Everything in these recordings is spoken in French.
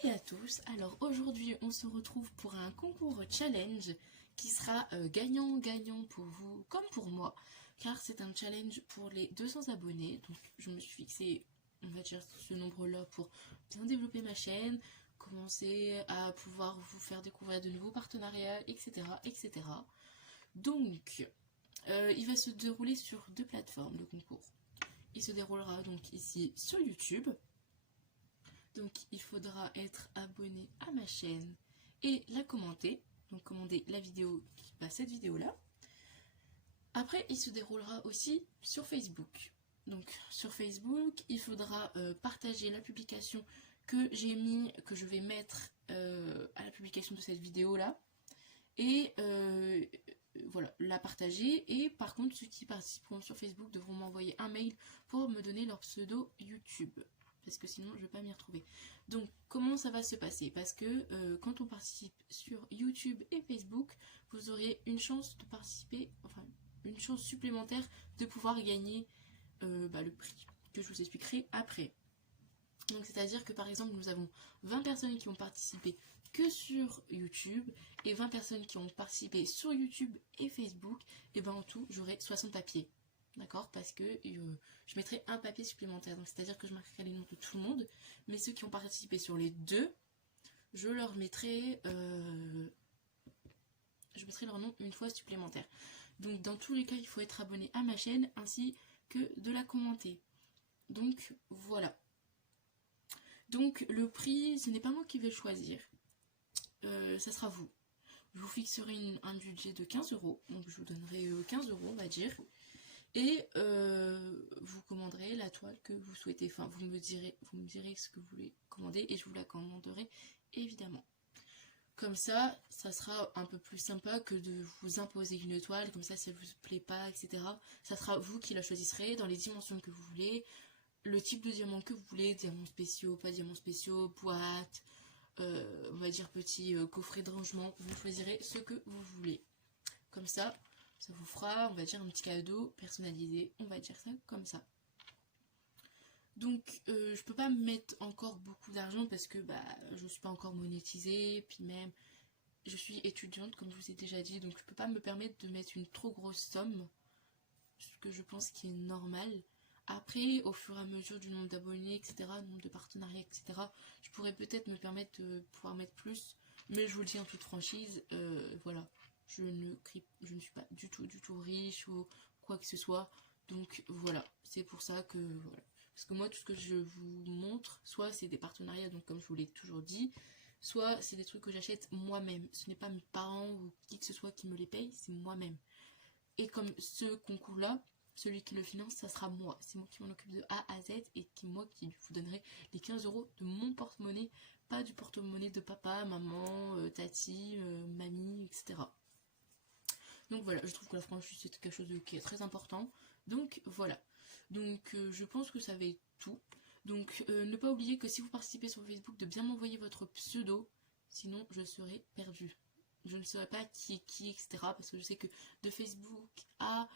Salut à tous, alors aujourd'hui on se retrouve pour un concours challenge qui sera gagnant-gagnant pour vous comme pour moi, car c'est un challenge pour les 200 abonnés, donc je me suis fixé, on va dire, ce nombre-là pour bien développer ma chaîne, commencer à pouvoir vous faire découvrir de nouveaux partenariats, etc. etc. Donc, il va se dérouler sur 2 plateformes, le concours. Il se déroulera donc ici sur YouTube. Donc il faudra être abonné à ma chaîne et la commenter. Donc commander la vidéo, cette vidéo là. Après il se déroulera aussi sur Facebook. Donc sur Facebook il faudra partager la publication que j'ai mis, que je vais mettre à la publication de cette vidéo là. Et voilà, la partager. Et par contre ceux qui participeront sur Facebook devront m'envoyer un mail pour me donner leur pseudo YouTube, parce que sinon je ne vais pas m'y retrouver. Donc comment ça va se passer? Parce que quand on participe sur YouTube et Facebook, vous aurez une chance de participer, enfin une chance supplémentaire de pouvoir gagner le prix que je vous expliquerai après. Donc c'est à dire que par exemple nous avons 20 personnes qui ont participé que sur YouTube et 20 personnes qui ont participé sur YouTube et Facebook, et ben en tout j'aurai 60 papiers. D'accord? Parce que je mettrai un papier supplémentaire. Donc c'est à dire que je marquerai les noms de tout le monde. Mais ceux qui ont participé sur les deux, je mettrai leur nom une fois supplémentaire. Donc dans tous les cas, il faut être abonné à ma chaîne ainsi que de la commenter. Donc voilà. Donc le prix, ce n'est pas moi qui vais le choisir. Ça sera vous. Je vous fixerai un budget de 15 €. Donc je vous donnerai 15 € on va dire. Et vous commanderez la toile que vous souhaitez. Enfin, vous me direz ce que vous voulez commander et je vous la commanderai évidemment. Comme ça, ça sera un peu plus sympa que de vous imposer une toile, comme ça, si elle vous plaît pas, etc. Ça sera vous qui la choisirez dans les dimensions que vous voulez, le type de diamant que vous voulez, diamants spéciaux, pas diamants spéciaux, boîte, on va dire petit coffret de rangement. Vous choisirez ce que vous voulez. Comme ça vous fera, on va dire, un petit cadeau personnalisé, on va dire ça comme ça. Donc je peux pas mettre encore beaucoup d'argent parce que je suis pas encore monétisée, puis même je suis étudiante comme je vous ai déjà dit, donc je peux pas me permettre de mettre une trop grosse somme, ce que je pense qui est normal. Après, au fur et à mesure du nombre d'abonnés, etc., nombre de partenariats, etc., je pourrais peut-être me permettre de pouvoir mettre plus, mais je vous le dis en toute franchise, voilà. Je ne suis pas du tout riche ou quoi que ce soit. Donc voilà, c'est pour ça que voilà. Parce que moi, tout ce que je vous montre, soit c'est des partenariats, donc comme je vous l'ai toujours dit, soit c'est des trucs que j'achète moi-même. Ce n'est pas mes parents ou qui que ce soit qui me les paye, c'est moi-même. Et comme ce concours-là, celui qui le finance, ça sera moi. C'est moi qui m'en occupe de A à Z et moi qui vous donnerai les 15 € de mon porte-monnaie, pas du porte-monnaie de papa, maman, tati, mamie, etc. Donc voilà, je trouve que la franchise c'est quelque chose qui est très important. Donc voilà. Donc je pense que ça va être tout. Donc ne pas oublier que si vous participez sur Facebook, de bien m'envoyer votre pseudo, sinon je serai perdue. Je ne saurais pas qui est qui, etc. Parce que je sais que de Facebook à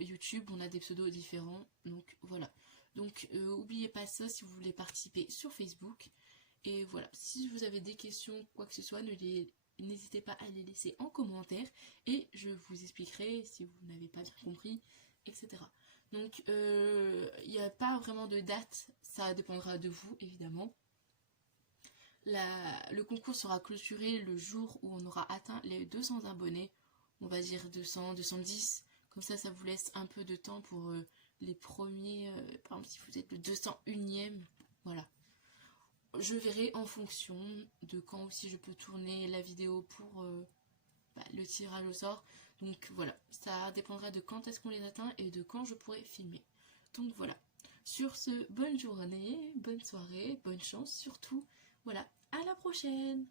YouTube, on a des pseudos différents. Donc voilà. Donc n'oubliez pas ça si vous voulez participer sur Facebook. Et voilà, si vous avez des questions, quoi que ce soit, n'hésitez pas à les laisser en commentaire et je vous expliquerai si vous n'avez pas bien compris, etc. Donc il n'y a pas vraiment de date, ça dépendra de vous évidemment. Le concours sera clôturé le jour où on aura atteint les 200 abonnés, on va dire 200, 210, comme ça vous laisse un peu de temps pour les premiers, par exemple si vous êtes le 201ème, voilà. Je verrai en fonction de quand aussi je peux tourner la vidéo pour le tirage au sort. Donc voilà, ça dépendra de quand est-ce qu'on les atteint et de quand je pourrai filmer. Donc voilà. Sur ce, bonne journée, bonne soirée, bonne chance surtout. Voilà, à la prochaine!